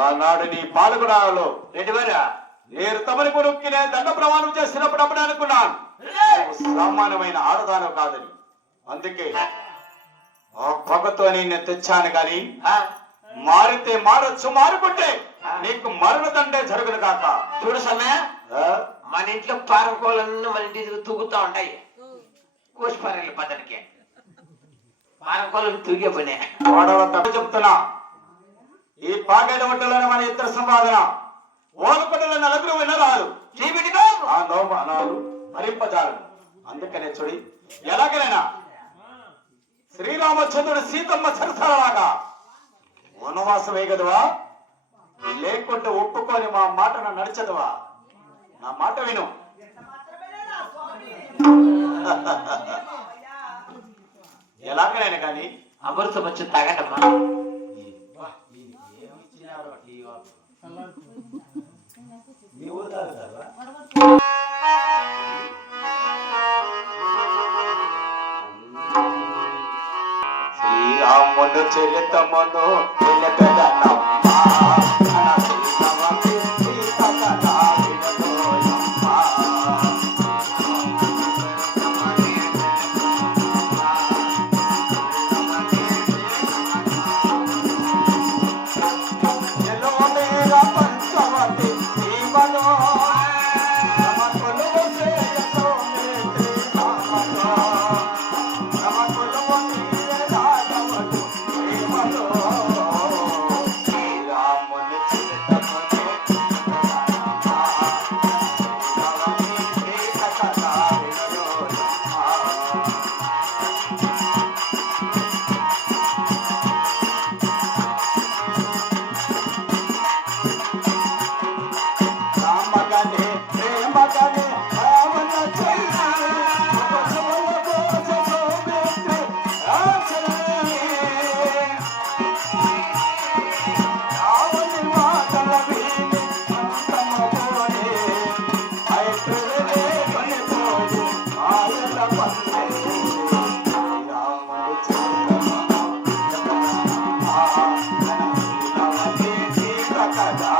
ఆనాడు నీ పాలకుడాలో ఎటువరా నేను తమని కొనుక్కినే దండ ప్రమాణం చేసినప్పుడు అప్పుడు అనుకున్నాను. సామాన్యమైన ఆరదానం కాదని. అందుకే ఆ కొగతో నేను తెచ్చాను కానీ మారితే మారచ్చు మారుకుంటే నీకు మరణ దండే జరుగును కాక చూడు సమయ మన ఇంట్లో పారకోలన్నీ మన ఇంటి తూగుతా ఉంటాయి. కోసిపారేళ్ళ పద్ధతికి పారకోలను తూగే పనే చెప్తున్నా. ఈ పాగేట వంటలోనే మన ఇద్దరు సంపాదన. ఓలకొండలో నలుగురు వినరాదు చీపిటికో ఆ నోమానాలు భరింపజాలను అందుకనే చూడి ఎలాగైనా శ్రీరామచంద్రుడు సీతమ్మ సరసలాగా వనవాసమే కదవా లేకుంటే ఒప్పుకొని మా మాటను నడిచదువా? నా మాట విను. ఎలాగైనా కానీ అమృతం వచ్చి తాగండమ్మా శ్రీరాముడు నిలబెదనమ్మా. మన Salvador. Vai, vai.